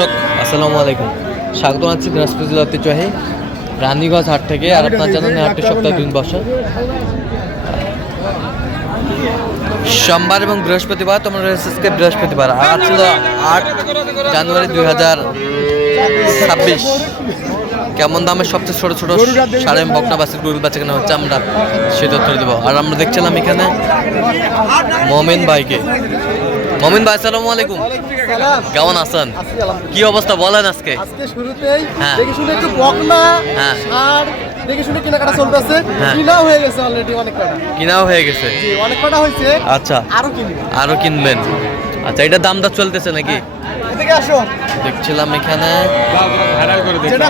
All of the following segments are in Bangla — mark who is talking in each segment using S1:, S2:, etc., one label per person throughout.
S1: দর্শক আসসালামু আলাইকুম স্বাগত আছি দিনাজপুর জেলা রানীগঞ্জ হাট থেকে আর আপনার জানান হাটটি সপ্তাহে দুই বছর সোমবার এবং বৃহস্পতিবার তোমরা রয়েছে বৃহস্পতিবার আর ছিল আট জানুয়ারি দুই হাজার ছাব্বিশ কেমন দামে সবচেয়ে ছোট ছোট সাড়ে বকনা বাসের বাচ্চা কেনা হচ্ছে আমরা সে তথ্য দেবো আর আমরা দেখছিলাম এখানে মোমেন ভাইকে মমিন ভাই আসসালামু আলাইকুম কেমন আছেন কি অবস্থা বলেন আজকে
S2: আজকে শুরুতেই হ্যাঁ। শুনে একটু বকনা সার হ্যাঁ। শুনে কেনাকাটা চলতেছে হ্যাঁ। কিনাও হয়ে গেছে অলরেডি অনেক কটা
S1: কিনাও হয়ে গেছে
S2: জি অনেক কটা হয়েছে আচ্ছা আরো কিনবেন
S1: আরো কিনবেন আচ্ছা এটা দামটা চলতেছে নাকি এদিকে আসো দেখছিলাম এখানে যেটা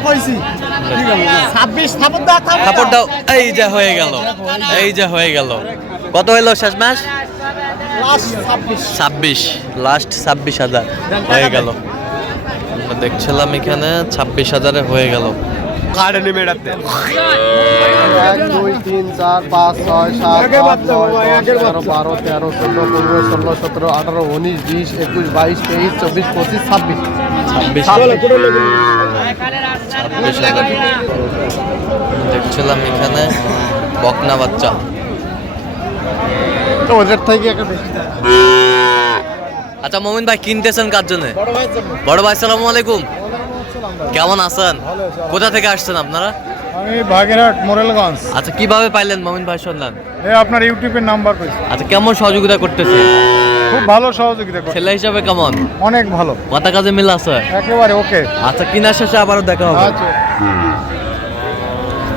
S1: এই যা হয়ে গেল এই যা হয়ে গেল কত হইলো শেষ মাস ছাব্বিশ লাস্ট ছাব্বিশ হাজার হয়ে গেল দেখছিলাম এখানে ছাব্বিশ হাজারে হয়ে গেল
S2: এক দুই তিন চার পাঁচ সাত বারো তেরো পনেরো ষোলো সতেরো আঠারো উনিশ বিশ একুশ বাইশ তেইশ চব্বিশ পঁচিশ ছাব্বিশ ছাব্বিশ দেখছিলাম এখানে বকনা বাচ্চা একটা ওদের থেকে একটা আচ্ছা মোমিন ভাই কিনতেছেন কার জন্য বড় ভাই সালামু আলাইকুম কেমন আছেন কোথা থেকে আসছেন আপনারা আমি বাগেরহাট মোরেলগঞ্জ আচ্ছা কিভাবে পাইলেন মোমিন ভাই শুনলেন এই আপনার ইউটিউবের নাম্বার পেয়েছি আচ্ছা কেমন সহযোগিতা করতেছে খুব ভালো সহযোগিতা করছে ছেলে হিসাবে কেমন অনেক ভালো মাথা কাজে মিল আছে একেবারে ওকে আচ্ছা কিনার শেষে আবারও দেখা হবে আচ্ছা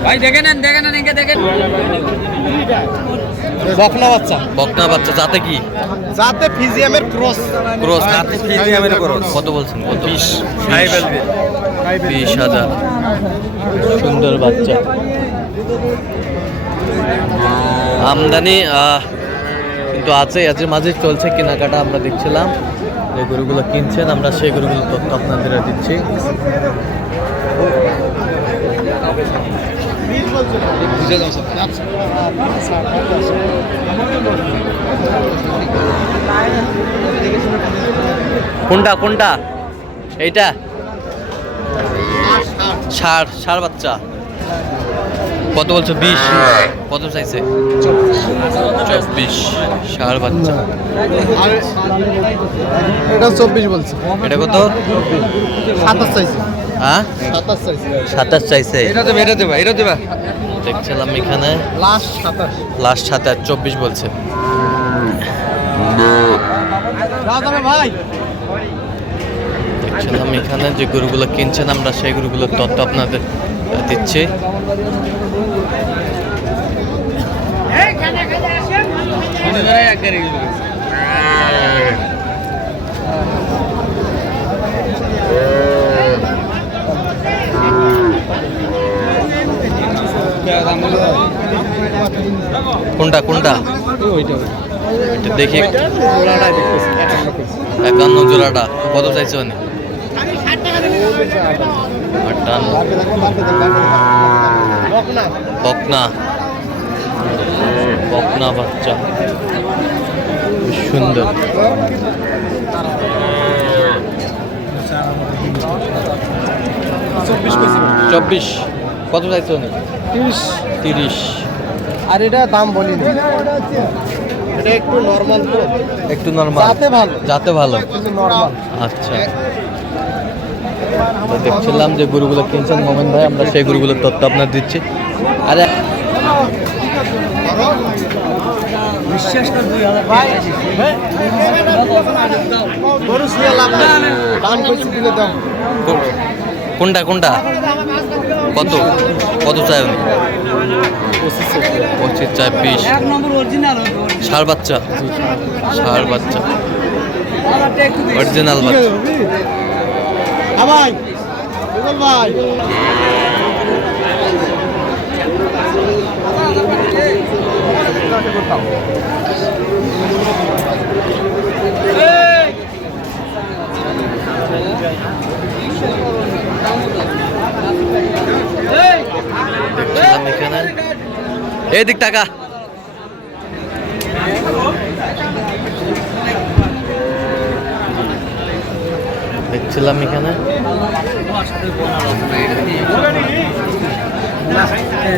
S2: ভাই দেখে নেন দেখে নেন একে দেখেন বকনা বাচ্চা বকনা বাচ্চা যাতে কি যাতে ফিজিয়ামের ক্রস ক্রস যাতে ফিজিয়ামের ক্রস কত বলছেন কত 20 সুন্দর বাচ্চা আমদানি কিন্তু আছে আজকে মাঝে চলছে কেনাকাটা আমরা দেখছিলাম যে গরুগুলো কিনছেন আমরা সেই গরুগুলোর তথ্য আপনাদের দিচ্ছি কোনটা কোনটা এইটা ষাট ষাট বাচ্চা কত বলছো বিশ কত চাইছে চব্বিশ ষাট বাচ্চা এটা চব্বিশ বলছে এটা কত সাতাশ চাইছে হ্যাঁ সাতাশ চাইছে দেখছিলাম এখানে লাস্ট সাতাশ চব্বিশ বলছে দেখছিলাম এখানে যে গরুগুলো কিনছেন আমরা সেই গরুগুলোর তত্ত্ব আপনাদের দিচ্ছি Yeah. কোনটা কোনটা দেখি একান্ন জোড়াটা কত চাইছো মানে বাচ্চা সুন্দর চব্বিশ কত চাইছো পঁয়ত্রিশ তিরিশ আর এটা দাম বলি এটা একটু নর্মাল তো একটু নর্মাল যাতে ভালো যাতে ভালো নর্মাল আচ্ছা দেখছিলাম যে গরুগুলো কিনছেন মোমেন ভাই আমরা সেই গরুগুলোর তত্ত্ব আপনার দিচ্ছি আরে গরু কোনটা কোনটা কত কত চাই উনি পঁচিশ চাই পিস ষাট বাচ্চা ষাট বাচ্চা অরিজিনাল বাচ্চা ভাই এদিক টাকা দেখছিলাম এখানে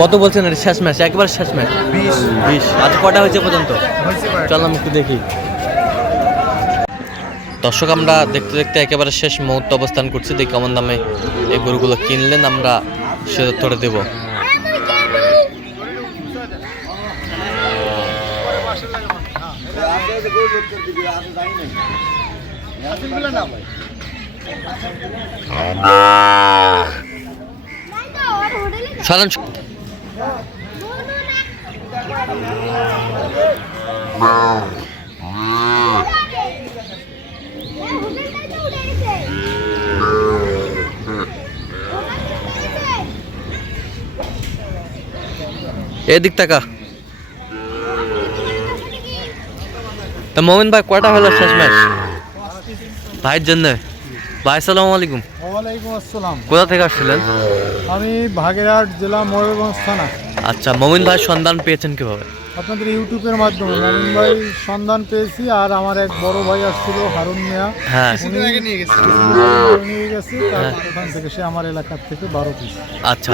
S2: কত বলছেন এটা শেষ ম্যাচ একবার শেষ ম্যাচ বিশ আজ কটা হয়েছে পর্যন্ত চললাম একটু দেখি দর্শক আমরা দেখতে দেখতে একেবারে শেষ মুহূর্তে অবস্থান করছি দেখি কেমন দামে এই গরুগুলো কিনলেন আমরা সে তথ্যটা দেবো গোল গোল করে দিবে আমি জানি না আসল গুলো না ভাই সাধারণ এদিক টাকা তা মোমিন ভাই কয়টা হলো শেষ ম্যাচ ভাইয়ের জন্য ভাই সালাম আলাইকুম ওয়ালাইকুম আসসালাম কোথা থেকে আসছিলেন আমি ভাগেরহাট জেলা মোরগঞ্জ থানা আচ্ছা মোমিন ভাই সন্ধান পেয়েছেন কিভাবে আপনাদের ইউটিউবের মাধ্যমে নবীন ভাই সন্ধান পেয়েছি আর আমার এক বড় ভাই আসছিল হারুন মিয়া হ্যাঁ নিয়ে গেছে ওখান হ্যাঁ। থেকে সে আমার এলাকার থেকে বারো পিস আচ্ছা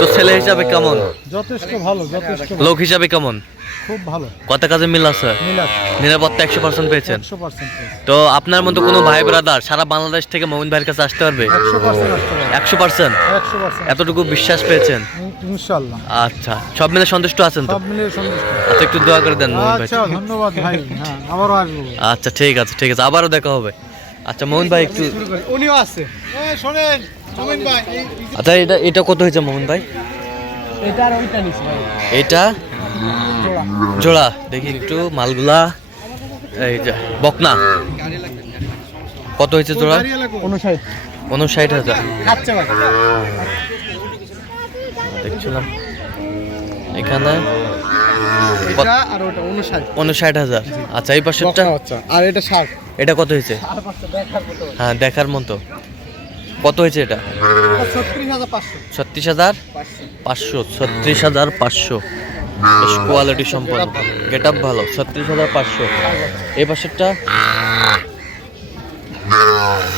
S2: তো ছেলে হিসাবে কেমন যথেষ্ট ভালো যথেষ্ট লোক হিসাবে কেমন খুব ভালো কথা কাজে মিল আছে নিরাপত্তা একশো পার্সেন্ট পেয়েছেন তো আপনার মতো কোনো ভাই ব্রাদার সারা বাংলাদেশ থেকে মোমিন ভাইয়ের কাছে আসতে পারবে একশো পার্সেন্ট এতটুকু বিশ্বাস পেয়েছেন আচ্ছা সব মিলে সন্তুষ্ট আছেন সব মিলে সন্তুষ্ট আচ্ছা একটু দোয়া করে দেন মোহন ভাই আচ্ছা ধন্যবাদ ভাই হ্যাঁ, আবারও আসবো আচ্ছা ঠিক আছে ঠিক আছে আবারও দেখা হবে আচ্ছা মোহন ভাই একটু উনিও আছে শোনেন মোহন ভাই আচ্ছা এটা এটা কত হয়েছে মোহন ভাই এটা আর ওইটা নিছি ভাই এটা জোড়া দেখি একটু মালগুলা এই যে বকনা কত হয়েছে জোড়া উনষাট উনষাট হাজার দেখছিলাম এখানে এটা হাজার আচ্ছা এই পাশেরটা আচ্ছা আর এটা 60 এটা কত হয়েছে হ্যাঁ দেখার মতো কত হয়েছে এটা ছত্রিশ হাজার পাঁচশো ছত্রিশ হাজার পাঁচশো বেশ কোয়ালিটি সম্পন্ন গেট আপ ভালো ছত্রিশ হাজার পাঁচশো এই পাশেরটা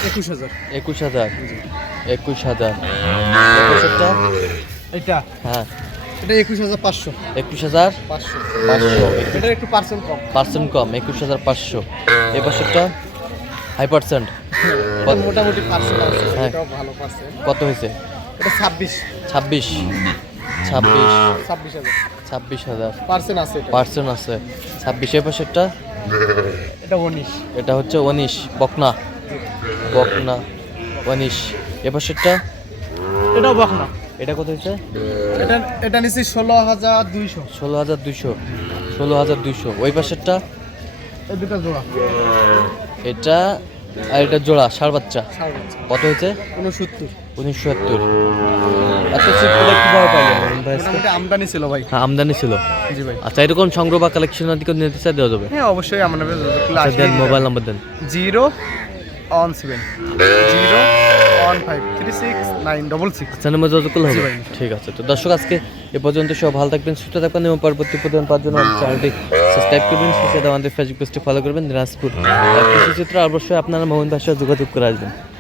S2: একুশ হাজার একুশ হাজার একুশ হাজার এটা হ্যাঁ এটা একুশ হাজার পাঁচশো একুশ হাজার পাঁচশো এটা একটু পার্সেন্ট কম পার্সেন্ট কম একুশ হাজার পাঁচশো এই বছরটা হাই পার্সেন্ট মোটামুটি পার্সেন্ট আছে হ্যাঁ। এটাও ভালো পার্সেন্ট কত হয়েছে এটা ছাব্বিশ ছাব্বিশ ছাব্বিশ ছাব্বিশ হাজার ছাব্বিশ হাজার পার্সেন্ট আছে পার্সেন্ট আছে ছাব্বিশের পাশেরটা এটা উনিশ এটা হচ্ছে উনিশ বকনা বকনা উনিশ এ পাশেরটা বকনা এটা কত হয়েছে এটা এটা নিচ্ছি ষোলো হাজার দুইশো ষোলো হাজার দুইশো ষোলো হাজার দুইশো ওই পাশেরটা দুটা জোড়া এটা আর এটা জোড়া সার বাচ্চা কত হয়েছে উনসত্তর উনিশশো সত্তর আচ্ছা আমদানি ছিল ভাই হ্যাঁ আমদানি ছিল ভাই আচ্ছা এরকম সংগ্রহ বা দেওয়া যাবে হ্যাঁ অবশ্যই আচ্ছা, দেন মোবাইল নাম্বার দেন জিরো ওয়ান সেভেন জিরো আচ্ছা, ঠিক আছে তো দর্শক আজকে এ পর্যন্ত সব ভালো থাকবেন সুস্থ থাকবেন এবং পরবর্তী প্রদান পাওয়ার জন্য চ্যানেলটি সাবস্ক্রাইব করবেন সেটা আমাদের ফেসবুক পেজটি ফলো করবেন দিনাজপুর চিত্র অবশ্যই আপনারা মোহন ভাষায় যোগাযোগ করে আসবেন